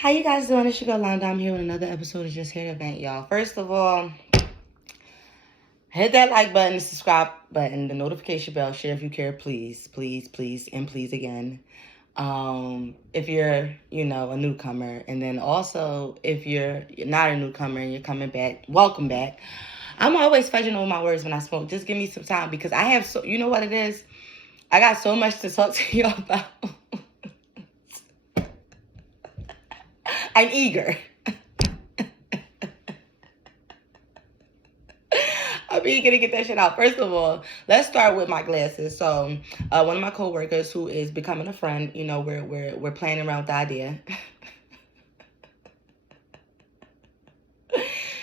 How you guys doing? It's your girl Londa. I'm here with another episode of Justheretovent, y'all. First of all, hit that like button, the subscribe button, the notification bell, share if you care, please, please, please, and please again. If you're, a newcomer, and then also if you're not a newcomer and you're coming back, welcome back. I'm always fudging over my words when I smoke. Just give me some time because I have you know what it is? I got so much to talk to y'all about. I'm eager. I'm eager to get that shit out. First of all, let's start with my glasses. So, one of my coworkers who is becoming a friend, we're playing around with the idea.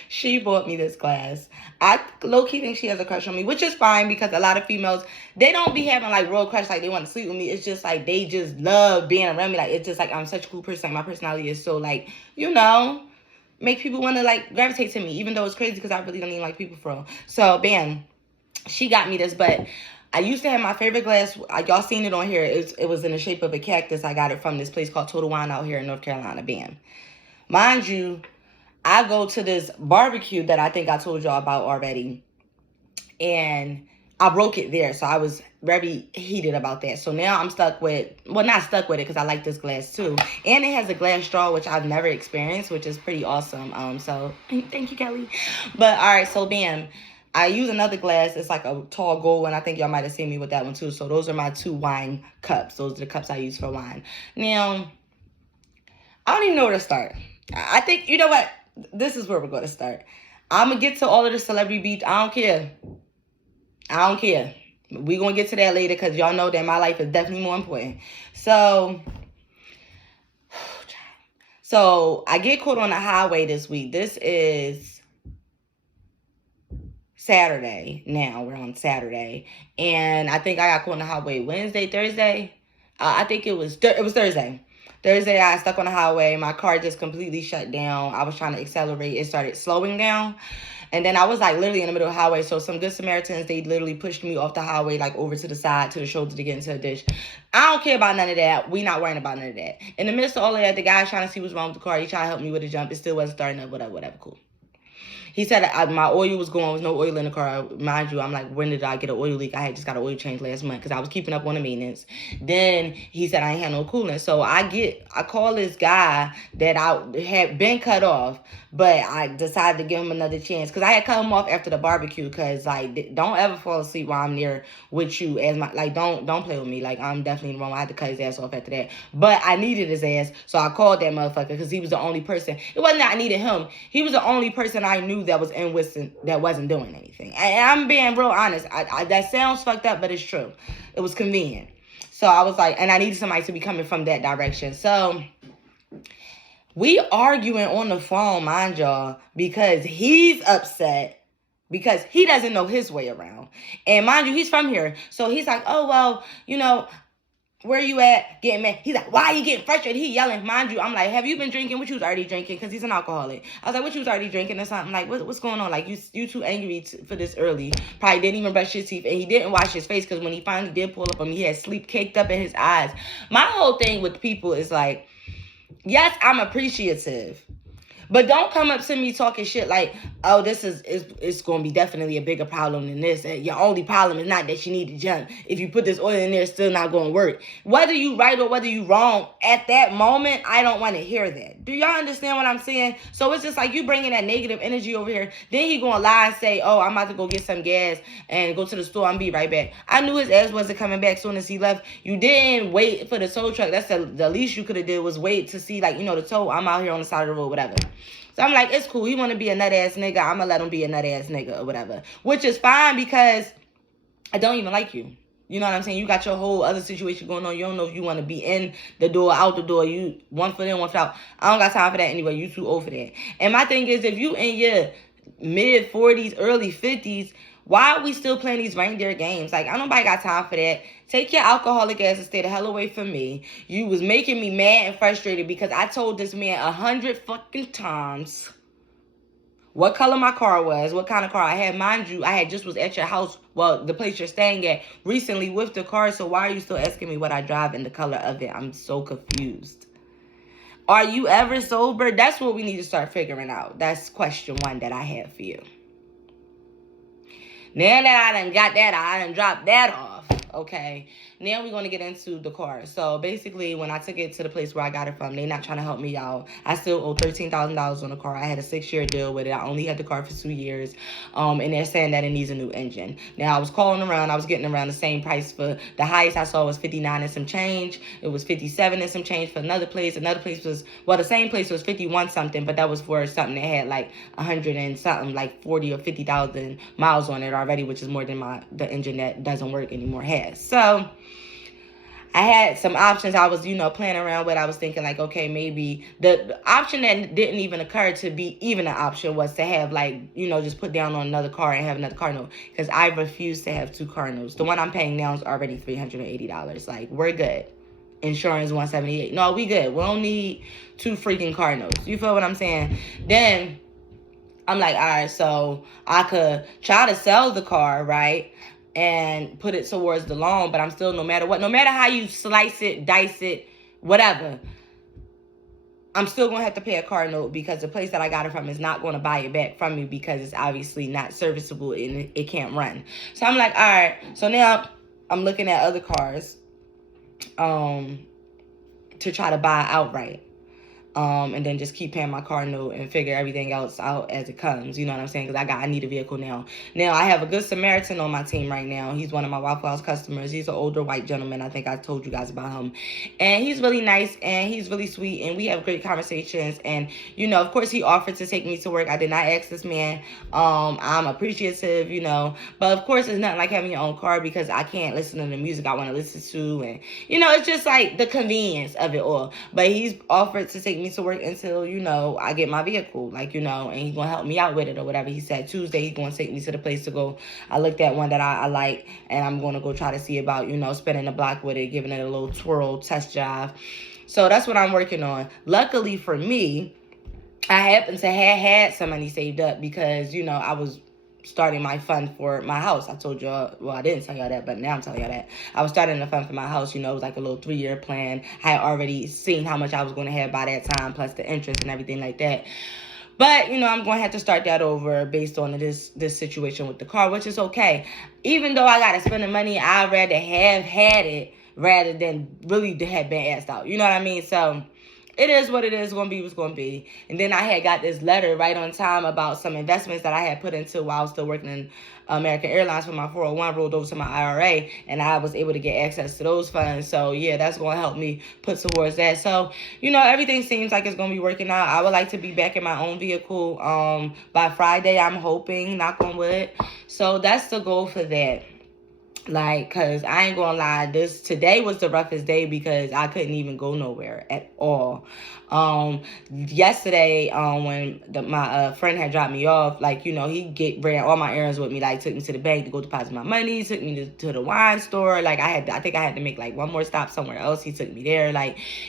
She bought me this glass. I low-key think she has a crush on me, which is fine because a lot of females, they don't be having like real crush, like they want to sleep with me. It's just like they just love being around me. Like it's just like I'm such a cool person. Like my personality is so like, make people want to like gravitate to me, even though it's crazy because I really don't even like people for real. So bam, she got me this, but I used to have my favorite glass. Y'all seen it on here. It was in the shape of a cactus. I got it from this place called Total Wine out here in North Carolina. Bam. Mind you, I go to this barbecue that I think I told y'all about already. And I broke it there. So I was very heated about that. So now I'm stuck with, well, not stuck with it because I like this glass too. And it has a glass straw, which I've never experienced, which is pretty awesome. So thank you, Kelly. But all right, so bam. I use another glass. It's like a tall gold one. I think y'all might have seen me with that one too. So those are my 2 wine cups. Those are the cups I use for wine. Now, I don't even know where to start. I think, you know what? This is where we're going to start. I'm going to get to all of the celebrity beef. I don't care. We're going to get to that later because y'all know that my life is definitely more important. So I get caught on the highway this week. This is Saturday now. We're on Saturday. And I think I got caught on the highway Wednesday, Thursday. I think it was Thursday. Thursday, I stuck on the highway. My car just completely shut down. I was trying to accelerate. It started slowing down. And then I was like literally in the middle of the highway. So some good Samaritans, they literally pushed me off the highway, like over to the side, to the shoulder to get into a ditch. I don't care about none of that. We not worrying about none of that. In the midst of all of that, the guy trying to see what's wrong with the car. He tried to help me with a jump. It still wasn't starting up. Whatever, cool. He said my oil was going. There was no oil in the car. Mind you, I'm like, when did I get an oil leak? I had just got an oil change last month because I was keeping up on the maintenance. Then he said I ain't had no coolant. So I call this guy that I had been cut off, but I decided to give him another chance because I had cut him off after the barbecue because, like, don't ever fall asleep while I'm there with you. Don't play with me. Like, I'm definitely wrong. I had to cut his ass off after that. But I needed his ass, so I called that motherfucker because he was the only person. It wasn't that I needed him. He was the only person I knew that was in Wisconsin that wasn't doing anything. And I'm being real honest. That sounds fucked up, but it's true. It was convenient. So I was like, and I needed somebody to be coming from that direction. So we arguing on the phone, mind y'all, because he's upset because he doesn't know his way around. And mind you, he's from here. So he's like, oh, well, where you at? Getting mad. He's like, why are you getting frustrated? He yelling. Mind you, I'm like, have you been drinking? What you was already drinking? Because he's an alcoholic. I was like, what you was already drinking or something? Like, what's going on? Like, you too angry for this early. Probably didn't even brush his teeth. And he didn't wash his face because when he finally did pull up on me, he had sleep caked up in his eyes. My whole thing with people is like, yes, I'm appreciative. But don't come up to me talking shit like, oh, this it's going to be definitely a bigger problem than this. And your only problem is not that you need to jump. If you put this oil in there, it's still not going to work. Whether you right or whether you wrong, at that moment, I don't want to hear that. Do y'all understand what I'm saying? So it's just like you bringing that negative energy over here. Then he going to lie and say, oh, I'm about to go get some gas and go to the store and be right back. I knew his ass wasn't coming back soon as he left. You didn't wait for the tow truck. That's the least you could have did was wait to see, like, the tow. I'm out here on the side of the road, whatever. So I'm like, it's cool. He want to be a nut-ass nigga. I'm going to let him be a nut-ass nigga or whatever. Which is fine because I don't even like you. You know what I'm saying? You got your whole other situation going on. You don't know if you want to be in the door, out the door. You one foot in, one foot out. I don't got time for that anyway. You too old for that. And my thing is, if you in your mid-40s, early 50s, why are we still playing these reindeer games? Like, I nobody got time for that. Take your alcoholic ass and stay the hell away from me. You was making me mad and frustrated because I told this man 100 fucking times what color my car was, what kind of car I had. Mind you, I had just was at your house, well, the place you're staying at, recently with the car. So why are you still asking me what I drive and the color of it? I'm so confused. Are you ever sober? That's what we need to start figuring out. That's question 1 that I have for you. Now that I done got that, I done dropped that off. Okay. Now we're going to get into the car. So basically, when I took it to the place where I got it from, they not trying to help me out. I still owe $13,000 on the car. I had a 6-year deal with it. I only had the car for 2 years. And they're saying that it needs a new engine. Now, I was calling around. I was getting around the same price for the highest I saw was 59 and some change. It was 57 and some change for another place. Another place was, well, the same place was 51 something, but that was for something that had like 100 and something, like 40 or 50,000 miles on it already, which is more than the engine that doesn't work anymore has. So I had some options I was, playing around with. I was thinking like, okay, maybe the option that didn't even occur to be even an option was to have like, just put down on another car and have another car note, because I refuse to have 2 car notes. The one I'm paying now is already $380. Like, we're good. Insurance $178. No, we good. We don't need 2 freaking car notes. You feel what I'm saying? Then I'm like, all right, so I could try to sell the car, right? And put it towards the loan, but I'm still, no matter how you slice it, dice it, whatever, I'm still going to have to pay a car note, because the place that I got it from is not going to buy it back from me, because it's obviously not serviceable and it can't run. So I'm like, all right. So now I'm looking at other cars to try to buy outright. And then just keep paying my car note and figure everything else out as it comes. You know what I'm saying? Because I need a vehicle now. Now, I have a Good Samaritan on my team right now. He's one of my Waffle House customers. He's an older white gentleman. I think I told you guys about him. And he's really nice, and he's really sweet, and we have great conversations. And, of course, he offered to take me to work. I did not ask this man. I'm appreciative, But, of course, it's nothing like having your own car, because I can't listen to the music I want to listen to. And, it's just like the convenience of it all. But he's offered to take me to work until, I get my vehicle, and he's going to help me out with it or whatever. He said Tuesday he's going to take me to the place to go. I looked at one that I like, and I'm going to go try to see about, spinning the block with it, giving it a little twirl, test drive. So that's what I'm working on. Luckily for me, I happen to have had some money saved up, because, I was starting my fund for my house. I told y'all, well, I didn't tell y'all that, but now I'm telling y'all that. I was starting a fund for my house. It was like a little 3-year plan. I had already seen how much I was going to have by that time, plus the interest and everything like that. But, I'm going to have to start that over based on this situation with the car, which is okay. Even though I got to spend the money, I'd rather have had it rather than really have been asked out. You know what I mean? So it is what it is. Going to be what's going to be. And then I had got this letter right on time about some investments that I had put into while I was still working in American Airlines, for my 401 rolled over to my IRA, and I was able to get access to those funds. So, yeah, that's going to help me put towards that. So, everything seems like it's going to be working out. I would like to be back in my own vehicle by Friday, I'm hoping, knock on wood. So that's the goal for that. Cause I ain't gonna lie, today was the roughest day, because I couldn't even go nowhere at all. Yesterday, when my friend had dropped me off, he ran all my errands with me, took me to the bank to go deposit my money, took me to the wine store. I think I had to make one more stop somewhere else. He took me there.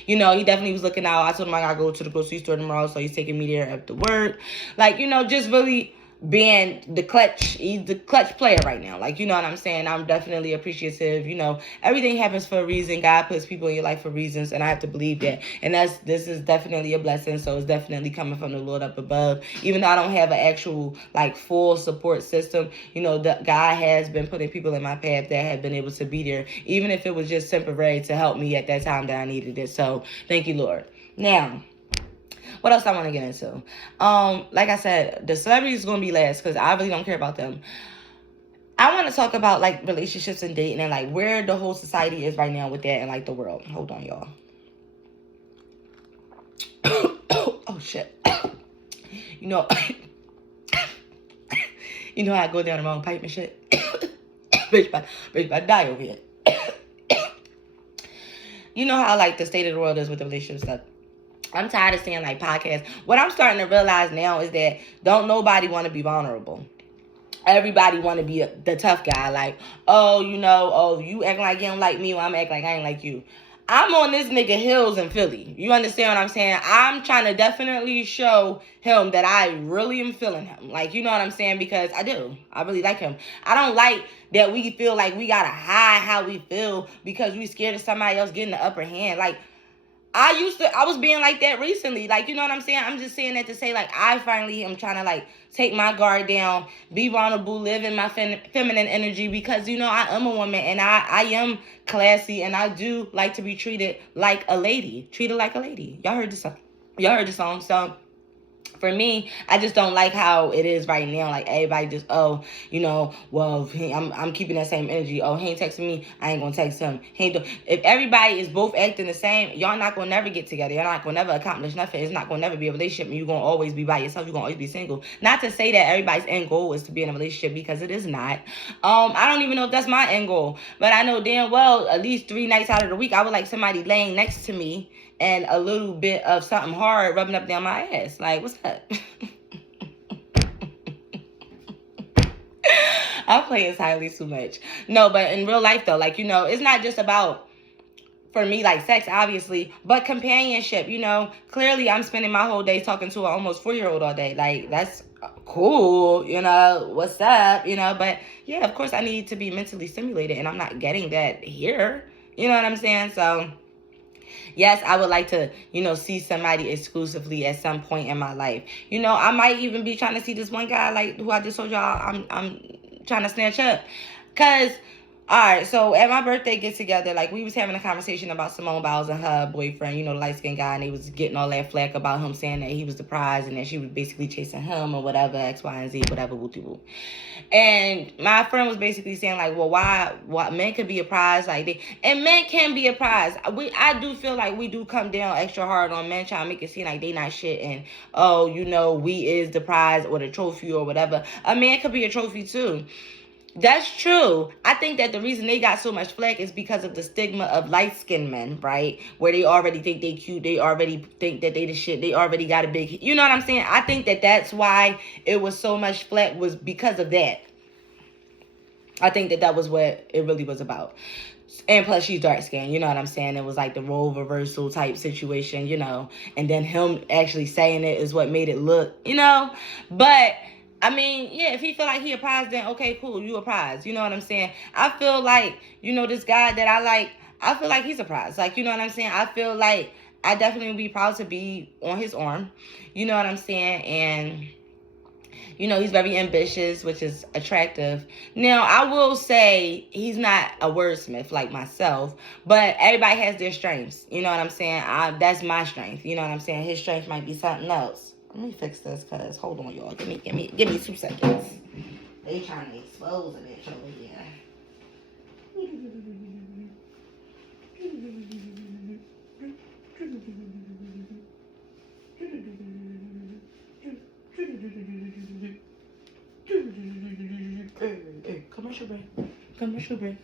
He definitely was looking out. I told him I gotta go to the grocery store tomorrow, so he's taking me there after work. Just really being he's the clutch player right now. You know what I'm saying? I'm definitely appreciative. Everything happens for a reason. God puts people in your life for reasons, and I have to believe that. And this is definitely a blessing, so it's definitely coming from the Lord up above. Even though I don't have an actual, full support system, God has been putting people in my path that have been able to be there, even if it was just temporary, to help me at that time that I needed it. So, thank you, Lord. Now, what else I want to get into? Like I said, the celebrities is going to be last, because I really don't care about them. I want to talk about, relationships and dating, and, where the whole society is right now with that, and, the world. Hold on, y'all. Oh, shit. You know how I go down the wrong pipe and shit? Bitch, about to die over here. You know how, the state of the world is with the relationship stuff. I'm tired of seeing podcasts. What I'm starting to realize now is that don't nobody want to be vulnerable. Everybody want to be the tough guy. You acting like you don't like me, or I'm acting like I ain't like you. I'm on this nigga Hills in Philly. You understand what I'm saying? I'm trying to definitely show him that I really am feeling him. You know what I'm saying? Because I do. I really like him. I don't like that we feel like we got to hide how we feel because we scared of somebody else getting the upper hand. I was being like that recently. Like, you know what I'm saying? I'm just saying that to say, like, I finally am trying to, like, take my guard down, be vulnerable, live in my feminine energy, because, you know, I am a woman, and I am classy, and I do like to be treated like a lady. Treated like a lady. Y'all heard the song. So for me, I just don't like how it is right now. Like, everybody just, oh, you know, well, I'm keeping that same energy. Oh, he ain't texting me, I ain't gonna text him. If everybody is both acting the same, y'all not gonna never get together. Y'all not gonna never accomplish nothing. It's not gonna never be a relationship, and you're gonna always be by yourself. You're gonna always be single. Not to say that everybody's end goal is to be in a relationship, because it is not. I don't even know if that's my end goal, but I know damn well at least 3 nights out of the week, I would like somebody laying next to me and a little bit of something hard rubbing up down my ass. Like, what's up? I'm playing Siley too much. No, but in real life, though, like, you know, it's not just about, for me, like, sex, obviously, but companionship. You know, clearly I'm spending my whole day talking to an almost 4-year-old all day. Like, that's cool, you know, what's up, you know? But, yeah, of course I need to be mentally stimulated, and I'm not getting that here. You know what I'm saying? So, yes, I would like to, you know, see somebody exclusively at some point in my life. You know, I might even be trying to see this one guy, like, who I just told y'all I'm trying to snatch up. Because, all right, so at my birthday get-together, like, we was having a conversation about Simone Biles and her boyfriend, you know, the light-skinned guy, and they was getting all that flack about him saying that he was the prize and that she was basically chasing him or whatever, X, Y, and Z, whatever, woo-woo. And my friend was basically saying, like, well, why men could be a prize, like, and men can be a prize. I do feel like we do come down extra hard on men, trying to make it seem like they not shit, and, oh, you know, we is the prize or the trophy or whatever. A man could be a trophy too. That's true. I think that the reason they got so much flack is because of the stigma of light-skinned men, right? Where they already think they cute. They already think that they the shit. They already got a big... You know what I'm saying? I think that that's why it was so much flack, was because of that. I think that was what it really was about. And plus, she's dark-skinned. You know what I'm saying? It was like the role reversal type situation, you know. And then him actually saying it is what made it look, you know. But... I mean, yeah, if he feel like he a prize, then okay, cool, you a prize. You know what I'm saying? I feel like, you know, this guy that I like, I feel like he's a prize. Like, you know what I'm saying? I feel like I definitely would be proud to be on his arm. You know what I'm saying? And, you know, he's very ambitious, which is attractive. Now, I will say he's not a wordsmith like myself, but everybody has their strengths. You know what I'm saying? That's my strength. You know what I'm saying? His strength might be something else. Let me fix this, cause hold on, y'all. Give me 2 seconds. They trying to expose a bitch over here. Hey, commercial break.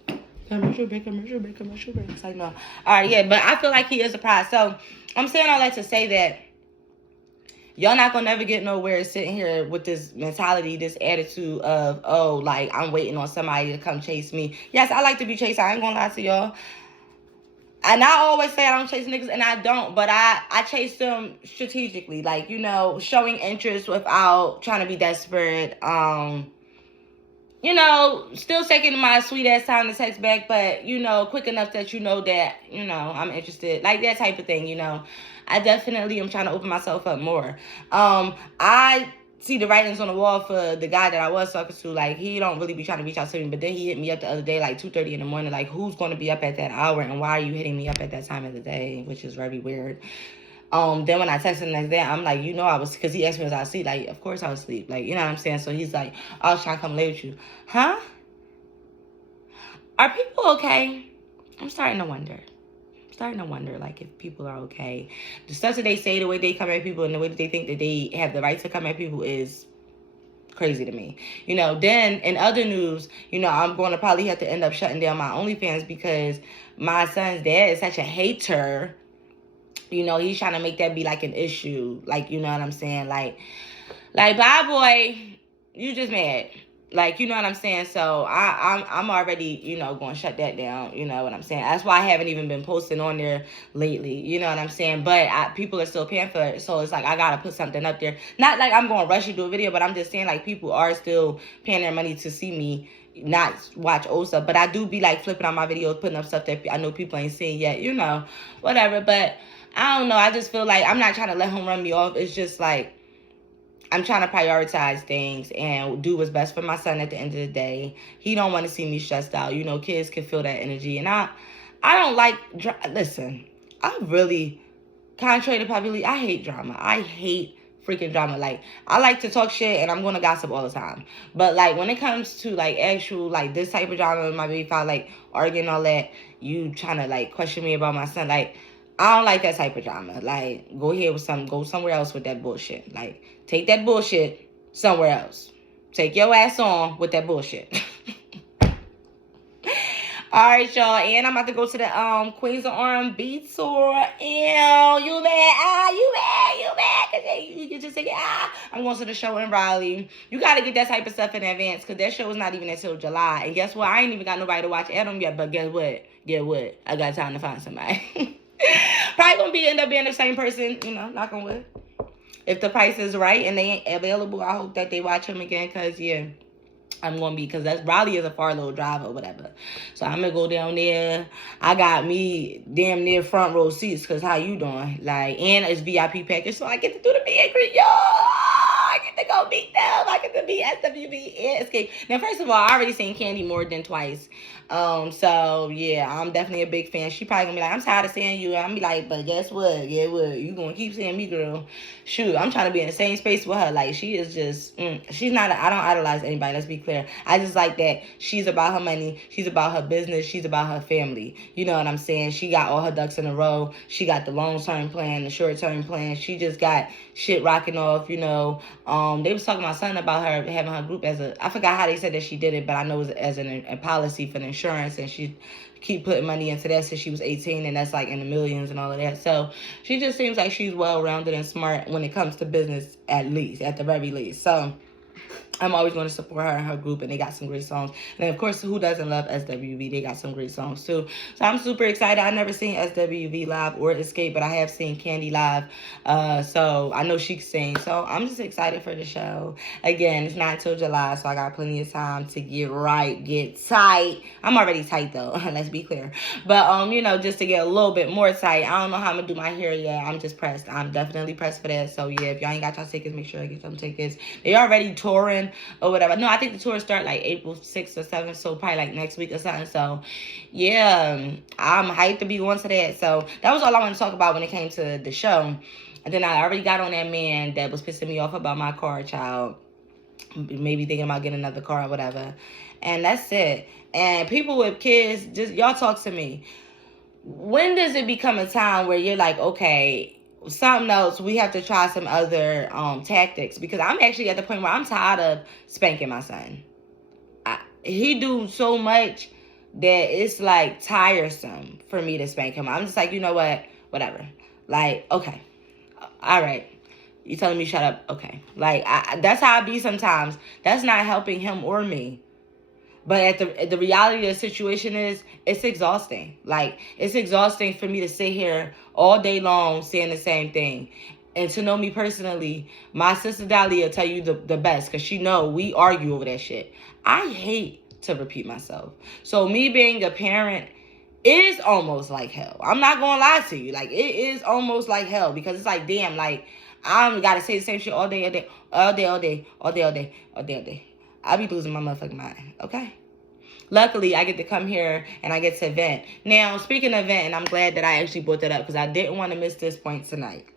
It's like, no. All right, yeah, but I feel like he is a prize. So I'm saying all that to say that y'all not gonna never get nowhere sitting here with this mentality, this attitude of, oh, like, I'm waiting on somebody to come chase me. Yes, I like to be chased. I ain't gonna lie to y'all. And I always say I don't chase niggas, and I don't, but I chase them strategically. Like, you know, showing interest without trying to be desperate. You know, still taking my sweet-ass time to text back, but, you know, quick enough that you know that, you know, I'm interested. Like, that type of thing, you know. I definitely am trying to open myself up more. I see the writings on the wall for the guy that I was talking to. Like, he don't really be trying to reach out to me, but then he hit me up the other day, like 2:30 in the morning. Like, who's going to be up at that hour, and why are you hitting me up at that time of the day? Which is very weird. Then when I texted him the next day, I'm like, you know, because he asked me was I asleep. Like, of course I was asleep. Like, you know what I'm saying? So he's like, I was trying to come lay with you. Huh? Are people okay? I'm starting to wonder. Like, if people are okay. The stuff that they say, the way they come at people, and the way that they think that they have the right to come at people is crazy to me. You know, then in other news, you know, I'm going to probably have to end up shutting down my OnlyFans because my son's dad is such a hater. You know, he's trying to make that be like an issue. Like, you know what I'm saying? Like, bye, boy, you just mad. Like, you know what I'm saying? So I'm already, you know, going to shut that down. You know what I'm saying? That's why I haven't even been posting on there lately. You know what I'm saying? But people are still paying for it. So it's like I got to put something up there. Not like I'm going to rush you to a video, but I'm just saying, like, people are still paying their money to see me not watch old stuff. But I do be, like, flipping on my videos, putting up stuff that I know people ain't seen yet. You know, whatever. But I don't know. I just feel like I'm not trying to let him run me off. It's just like I'm trying to prioritize things and do what's best for my son at the end of the day. He don't want to see me stressed out. You know, kids can feel that energy. And I don't like, listen, I really, contrary to popularity, I hate drama. I hate freaking drama. Like, I like to talk shit and I'm going to gossip all the time. But, like, when it comes to, like, actual, like, this type of drama, my baby father, like, arguing all that, you trying to, like, question me about my son, like, I don't like that type of drama. Like, go ahead with something. Go somewhere else with that bullshit. Like, take that bullshit somewhere else. Take your ass on with that bullshit. All right, y'all. And I'm about to go to the Queens of R&B tour. Ew, you mad? You mad? Cause you can just say, I'm going to the show in Raleigh. You got to get that type of stuff in advance because that show is not even until July. And guess what? I ain't even got nobody to watch Adam yet. But guess what? I got time to find somebody. Probably gonna end up being the same person, you know, knock on wood. If the price is right and they ain't available, I hope that they watch him again, cause yeah, I'm gonna be, cause that's Raleigh is a far little drive or whatever. So I'm gonna go down there. I got me damn near front row seats, cause how you doing? Like, and it's VIP package, so I get to do the meet and greet, yo. I get to go meet them. I get to meet SWV and Escape. Now, first of all, I already seen Candy more than twice. So yeah, I'm definitely a big fan. She probably gonna be like, I'm tired of seeing you. I'm be like, but guess what? Yeah, what? You gonna keep seeing me, girl? Shoot, I'm trying to be in the same space with her. Like, she is just, she's not. I don't idolize anybody. Let's be clear. I just like that she's about her money. She's about her business. She's about her family. You know what I'm saying? She got all her ducks in a row. She got the long-term plan, the short-term plan. She just got shit rocking off. You know, they was talking about something about her having her group as a. I forgot how they said that she did it, but I know it was as a policy for the insurance, and she keep putting money into that since she was 18, and that's like in the millions and all of that. So she just seems like she's well-rounded and smart when it comes to business, at the very least. So I'm always going to support her and her group, and they got some great songs. And of course, who doesn't love SWV? They got some great songs too. So I'm super excited. I never seen SWV live or Escape, but I have seen Candy live. So I know she can sing. So I'm just excited for the show. Again, it's not until July, so I got plenty of time to get right, get tight. I'm already tight though. Let's be clear. But you know, just to get a little bit more tight. I don't know how I'm gonna do my hair yet. I'm just pressed. I'm definitely pressed for that. So yeah, if y'all ain't got y'all tickets, make sure I get some tickets. They already touring or whatever. No, I think the tour start like April 6th or 7th, so probably like next week or something. So yeah, I'm hyped to be going to that. So that was all I wanted to talk about when it came to the show. And then I already got on that man that was pissing me off about my car, child. Maybe thinking about getting another car or whatever. And that's it. And people with kids, just y'all talk to me. When does it become a time where you're like, okay, something else, we have to try some other tactics? Because I'm actually at the point where I'm tired of spanking my son. He do so much that it's like tiresome for me to spank him. I'm just like, you know what, whatever. Like, okay, all right, you telling me shut up? Okay, like that's how I be sometimes. That's not helping him or me. But at the reality of the situation is, it's exhausting. Like, it's exhausting for me to sit here all day long saying the same thing. And to know me personally, my sister Dahlia will tell you the best, because she know we argue over that shit. I hate to repeat myself. So me being a parent is almost like hell. I'm not going to lie to you. Like, it is almost like hell, because it's like, damn, like, I got to say the same shit all day, all day, all day, all day, all day, all day, all day, all day. I be losing my motherfucking mind, okay? Luckily, I get to come here and I get to vent. Now, speaking of vent, and I'm glad that I actually brought that up because I didn't want to miss this point tonight.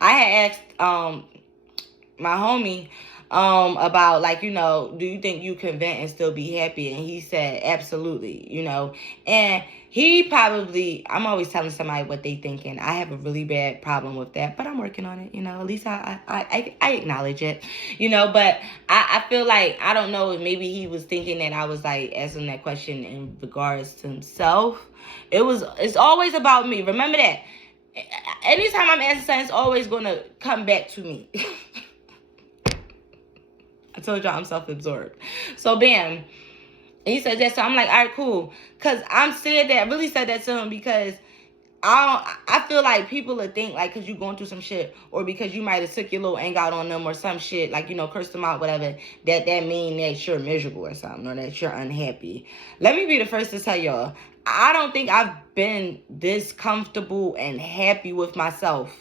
I had asked my homie about, like, you know, do you think you can vent and still be happy? And he said, absolutely, you know. And he probably, I'm always telling somebody what they thinking. I have a really bad problem with that, but I'm working on it, you know. At least I acknowledge it, you know. But I feel like, I don't know if maybe he was thinking that I was, like, asking that question in regards to himself. It's always about me. Remember that. Anytime I'm asking something, it's always going to come back to me. I told y'all I'm self-absorbed. So, bam. And he said that. So I'm like, all right, cool. Because I'm saying that, I really said that to him because I feel like people would think like because you going through some shit or because you might have took your little anger out on them or some shit, like, cursed them out, whatever, that mean that you're miserable or something or that you're unhappy. Let me be the first to tell y'all, I don't think I've been this comfortable and happy with myself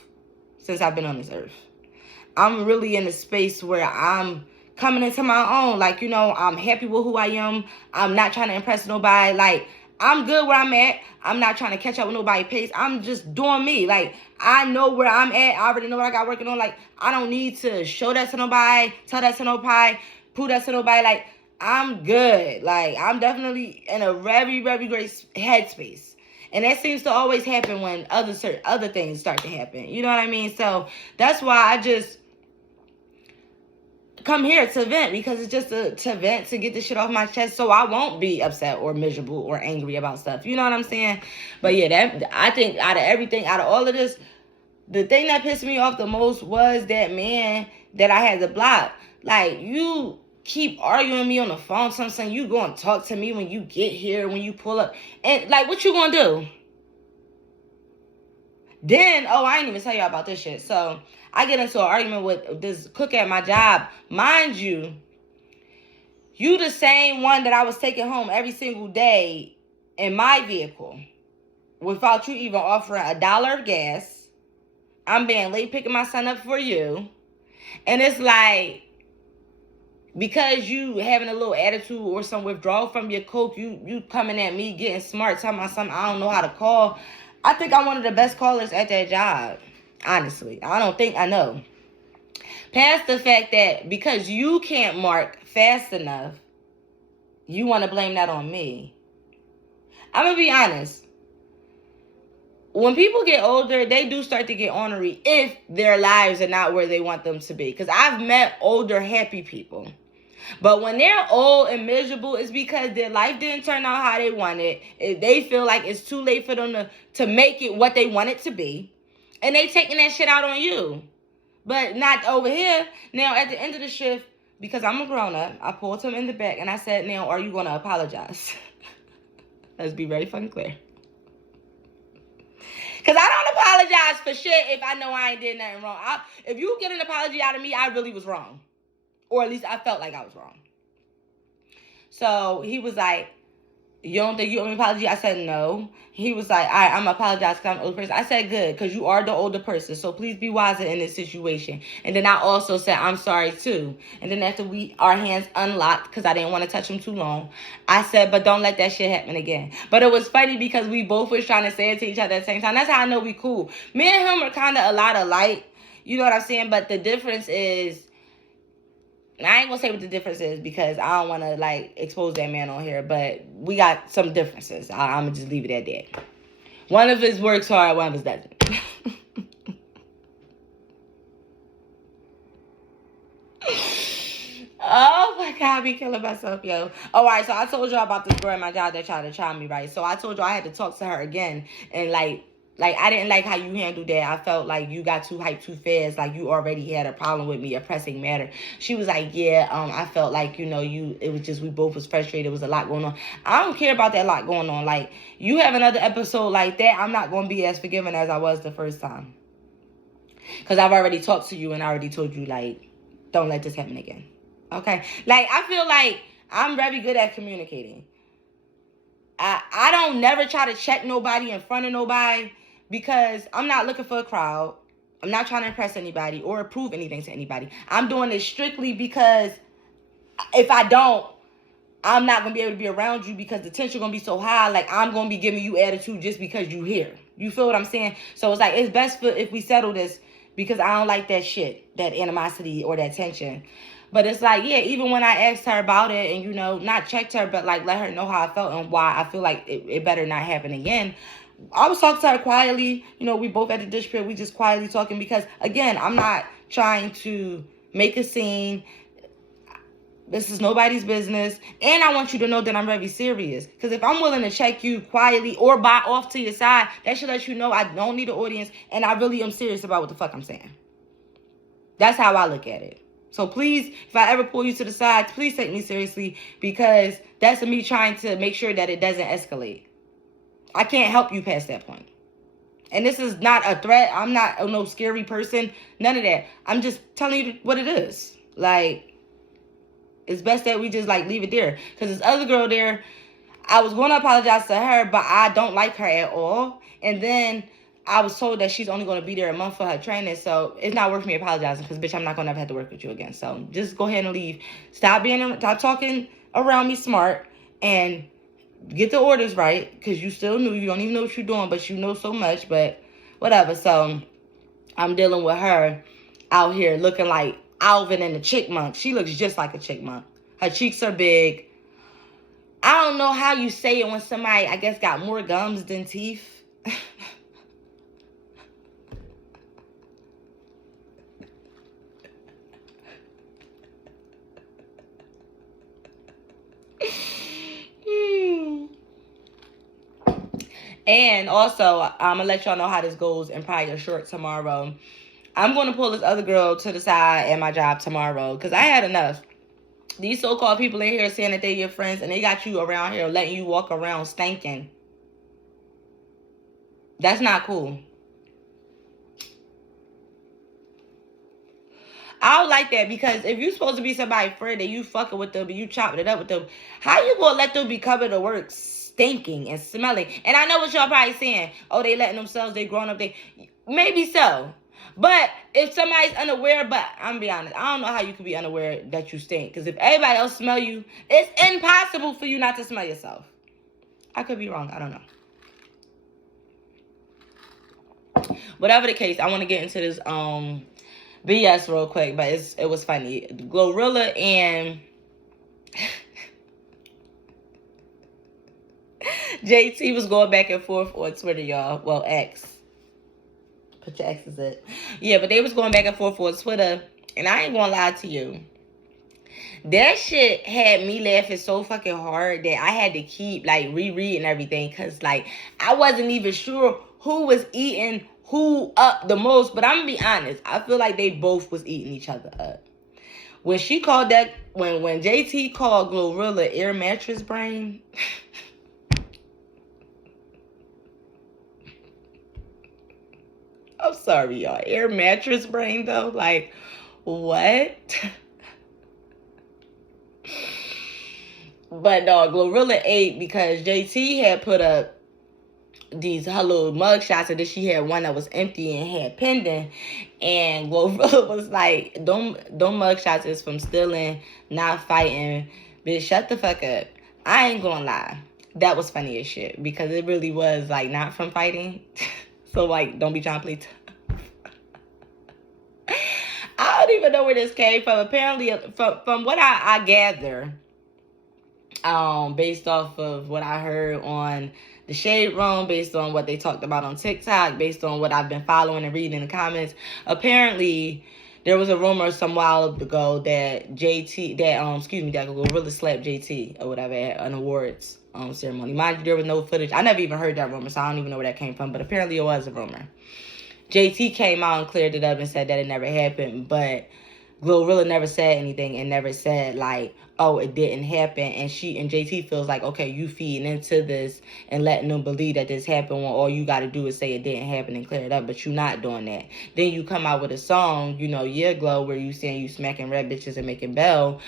since I've been on this earth. I'm really in a space where I'm coming into my own. Like, I'm happy with who I am. I'm not trying to impress nobody. Like, I'm good where I'm at. I'm not trying to catch up with nobody's pace. I'm just doing me. Like, I know where I'm at. I already know what I got working on. Like, I don't need to show that to nobody, tell that to nobody, prove that to nobody. Like, I'm good. Like, I'm definitely in a very, very great headspace. And that seems to always happen when other things start to happen. You know what I mean? So that's why I just come here to vent, because it's just to vent, to get this shit off my chest so I won't be upset or miserable or angry about stuff. You know what I'm saying? But yeah, I think out of everything, out of all of this, the thing that pissed me off the most was that man that I had to block. Like, you keep arguing with me on the phone, something you go and talk to me when you get here, when you pull up. And like, what you gonna do? Then, I ain't even tell y'all about this shit. So I get into an argument with this cook at my job. Mind you, you the same one that I was taking home every single day in my vehicle without you even offering $1 of gas. I'm being late picking my son up for you. And it's like, because you having a little attitude or some withdrawal from your coke, you coming at me getting smart, talking about something I don't know how to call. I think I'm one of the best callers at that job. Honestly, I don't think I know. Past the fact that because you can't mark fast enough, you want to blame that on me. I'm going to be honest. When people get older, they do start to get ornery if their lives are not where they want them to be. Because I've met older, happy people. But when they're old and miserable, it's because their life didn't turn out how they wanted. They feel like it's too late for them to make it what they want it to be. And they taking that shit out on you. But not over here. Now, at the end of the shift, because I'm a grown-up, I pulled him in the back and I said, now, are you going to apologize? Let's be very fucking clear. Because I don't apologize for shit if I know I ain't did nothing wrong. If you get an apology out of me, I really was wrong. Or at least I felt like I was wrong. So he was like, you don't think you owe me an apology? I said, no. He was like, all right, I'm going to apologize because I'm an older person. I said, good, because you are the older person. So please be wiser in this situation. And then I also said, I'm sorry, too. And then after our hands unlocked, because I didn't want to touch him too long, I said, but don't let that shit happen again. But it was funny because we both was trying to say it to each other at the same time. That's how I know we cool. Me and him are kind of a lot alike. You know what I'm saying? But the difference is, and I ain't gonna say what the difference is because I don't want to like expose that man on here, but we got some differences. I'm gonna just leave it at that. One of us works hard, one of us doesn't. Oh my God, I be killing myself, yo. All right, so I told y'all about this girl at my job that tried to try me, right? So I told y'all I had to talk to her again, and like I didn't like how you handled that. I felt like you got too hyped too fast. Like you already had a problem with me, a pressing matter. She was like, yeah, I felt like, it was just, we both was frustrated. There was a lot going on. I don't care about that lot going on. Like, you have another episode like that, I'm not going to be as forgiving as I was the first time. Because I've already talked to you and I already told you, like, don't let this happen again. Okay? Like, I feel like I'm very good at communicating. I don't never try to check nobody in front of nobody. Because I'm not looking for a crowd. I'm not trying to impress anybody or prove anything to anybody. I'm doing this strictly because if I don't, I'm not going to be able to be around you because the tension going to be so high. Like, I'm going to be giving you attitude just because you here. You feel what I'm saying? So it's like, it's best if we settle this because I don't like that shit, that animosity or that tension. But it's like, yeah, even when I asked her about it and, not checked her, but like let her know how I felt and why I feel like it better not happen again. I was talking to her quietly. We both at the dish pit. We just quietly talking because, again, I'm not trying to make a scene. This is nobody's business. And I want you to know that I'm very serious. Because if I'm willing to check you quietly or buy off to your side, that should let you know I don't need an audience and I really am serious about what the fuck I'm saying. That's how I look at it. So please, if I ever pull you to the side, please take me seriously because that's me trying to make sure that it doesn't escalate. I can't help you past that point. And this is not a threat. I'm not no scary person. None of that. I'm just telling you what it is. Like, it's best that we just, like, leave it there. Because this other girl there, I was going to apologize to her, but I don't like her at all. And then I was told that she's only going to be there a month for her training. So it's not worth me apologizing because, bitch, I'm not going to ever have to work with you again. So just go ahead and leave. Stop talking around me smart and get the orders right, because you still new. You don't even know what you're doing, but you know so much. But whatever. So I'm dealing with her out here looking like Alvin and the Chickmunk. She looks just like a chickmunk. Her cheeks are big. I don't know how you say it when somebody, I guess, got more gums than teeth. And also, I'm going to let y'all know how this goes in probably a short tomorrow. I'm going to pull this other girl to the side at my job tomorrow because I had enough. These so-called people in here saying that they're your friends and they got you around here letting you walk around stinking. That's not cool. I don't like that, because if you're supposed to be somebody's friend and you fucking with them and you chopping it up with them, how you gonna let them be coming to work stinking and smelling? And I know what y'all probably saying. Oh, they letting themselves, they growing up. Maybe so. But if somebody's unaware, but I'm gonna be honest, I don't know how you could be unaware that you stink. Because if everybody else smell you, it's impossible for you not to smell yourself. I could be wrong. I don't know. Whatever the case, I want to get into this BS real quick, but it was funny. Glorilla and JT was going back and forth on Twitter, y'all. Well, X. Put your X's in. Yeah, but they was going back and forth on Twitter, and I ain't gonna lie to you. That shit had me laughing so fucking hard that I had to keep, like, rereading everything, because, like, I wasn't even sure who was eating who up the most. But I'm gonna be honest, I feel like they both was eating each other up. When she called that, when JT called Glorilla air mattress brain, I'm sorry, y'all, air mattress brain though, like, what? But no, Glorilla ate because JT had put up her little mug shots, and then she had one that was empty and had pending, and Glorilla was like, them mug shots is from stealing, not fighting. Bitch, shut the fuck up. I ain't gonna lie, that was funny as shit, because it really was, like, not from fighting. So, like, don't be trying to play tough. I don't even know where this came from. Apparently, from what I gather, based off of what I heard on the Shade Room, based on what they talked about on TikTok, based on what I've been following and reading in the comments, apparently there was a rumor some while ago that that Glorilla slapped JT or whatever at an awards ceremony. Mind you, there was no footage. I never even heard that rumor, so I don't even know where that came from, but apparently it was a rumor. JT came out and cleared it up and said that it never happened, but Glorilla never said anything and never said, like, oh, it didn't happen. And JT feels like, okay, you feeding into this and letting them believe that this happened when all you got to do is say it didn't happen and clear it up, but you're not doing that. Then you come out with a song, Yeah Glow, where you saying you smacking red bitches and making bell,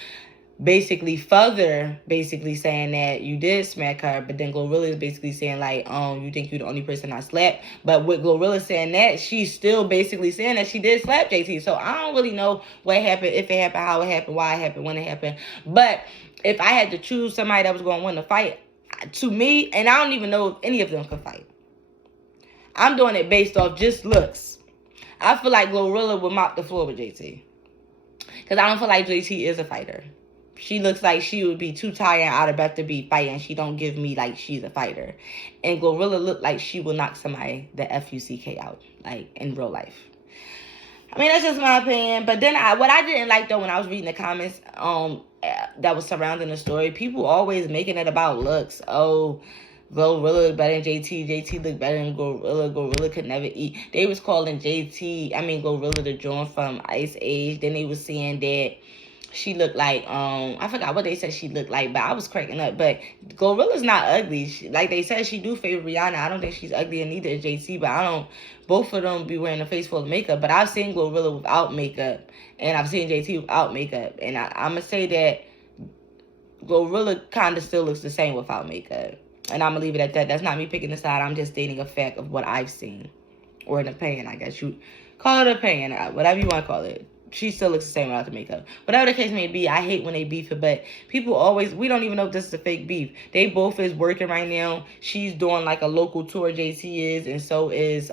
basically saying that you did smack her, but then Glorilla is basically saying, like, you think you're the only person I slapped. But with Glorilla saying that, she's still basically saying that she did slap JT. So I don't really know what happened, if it happened, how it happened, why it happened, when it happened. But if I had to choose somebody that was going to win the fight, to me, and I don't even know if any of them could fight, I'm doing it based off just looks. I feel like Glorilla would mop the floor with JT, because I don't feel like JT is a fighter. She looks like she would be too tired and out of breath to be fighting. She don't give me like she's a fighter. And Glorilla look like she will knock somebody the F-U-C-K out, like, in real life. I mean, that's just my opinion. But then what I didn't like, though, when I was reading the comments that was surrounding the story, people always making it about looks. Oh, Glorilla look better than JT. JT look better than Glorilla. Glorilla could never eat. They was calling Glorilla the joint from Ice Age. Then they was saying that she looked like, I forgot what they said she looked like, but I was cracking up. But Glorilla's not ugly. Like they said, she do favor Rihanna. I don't think she's ugly, and neither is JT, but I don't, both of them be wearing a face full of makeup. But I've seen Glorilla without makeup, and I've seen JT without makeup. And I'm going to say that Glorilla kind of still looks the same without makeup. And I'm going to leave it at that. That's not me picking a side. I'm just stating a fact of what I've seen. Or an opinion, I guess. You call it an opinion, whatever you want to call it. She still looks the same without the makeup. Whatever the case may be, I hate when they beef it, but people always, we don't even know if this is a fake beef. They both is working right now. She's doing like a local tour, JT is, and so is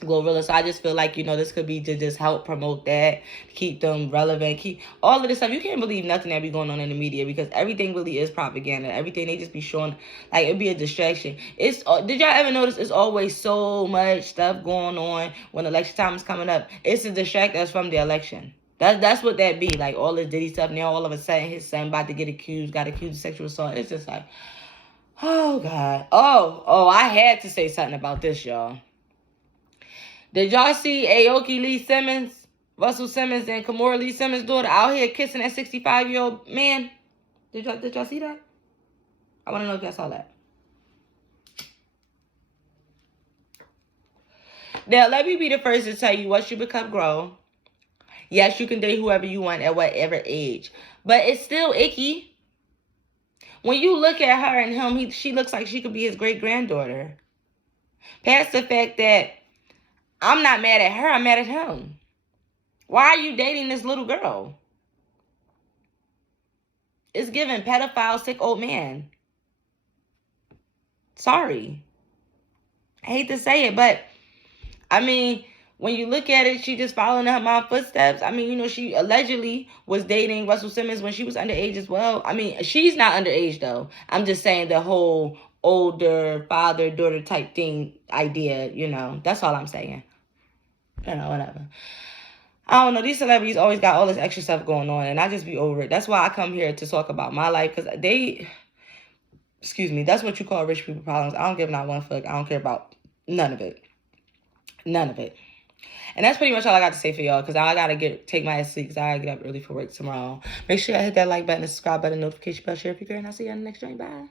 Glorilla. So I just feel like, this could be to just help promote that, keep them relevant, keep all of this stuff. You can't believe nothing that be going on in the media, because everything really is propaganda. Everything they just be showing, like, it'd be a distraction. Did y'all ever notice it's always so much stuff going on when election time is coming up? It's to distract us from the election. That's what that be. Like, all this Diddy stuff, now all of a sudden his son about to got accused of sexual assault. It's just like, oh God. Oh, I had to say something about this, y'all. Did y'all see Aoki Lee Simmons, Russell Simmons, and Kimora Lee Simmons' daughter out here kissing that 65-year-old man? Did y'all see that? I want to know if y'all saw that. Now, let me be the first to tell you, once you become grown, yes, you can date whoever you want at whatever age. But it's still icky. When you look at her and him, she looks like she could be his great-granddaughter. Past the fact that I'm not mad at her, I'm mad at him. Why are you dating this little girl? It's giving pedophile, sick old man. Sorry. I hate to say it, but, I mean, when you look at it, she just following in her mom's footsteps. I mean, she allegedly was dating Russell Simmons when she was underage as well. I mean, she's not underage, though. I'm just saying the whole older father-daughter type thing idea, That's all I'm saying. Whatever. I don't know. These celebrities always got all this extra stuff going on, and I just be over it. That's why I come here to talk about my life, because that's what you call rich people problems. I don't give not one fuck. I don't care about none of it. None of it. And that's pretty much all I got to say for y'all, because I got to take my ass to sleep, because I got to get up early for work tomorrow. Make sure you hit that like button, the subscribe button, notification bell, share if you're great, and I'll see you on the next joint. Bye.